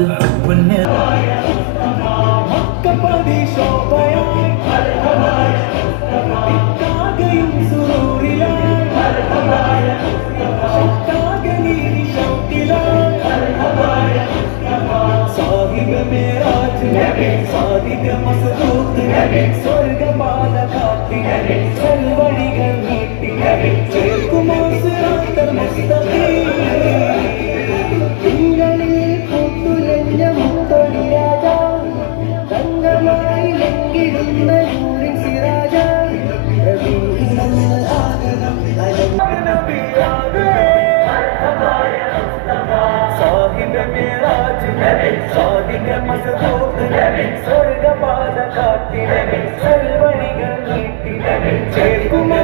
കാത്ത് പൊന്ന് സ്വർഗപാത കാട്ടി ചെൽവഴികൾ നീട്ടി ചേർക്കുമോ സിറാത്തൽ മുസ്തഖീം തിങ്കളിൽ പൂത്തുലഞ്ഞ മുത്തൊളി രാജ തങ്കമായി ലംഘിടുന്ന നൂറിൻ സിറാജ സ്വർഗപാത കാട്ടി ചെൽവഴികൾ നീട്ടി ചേർക്കുമോ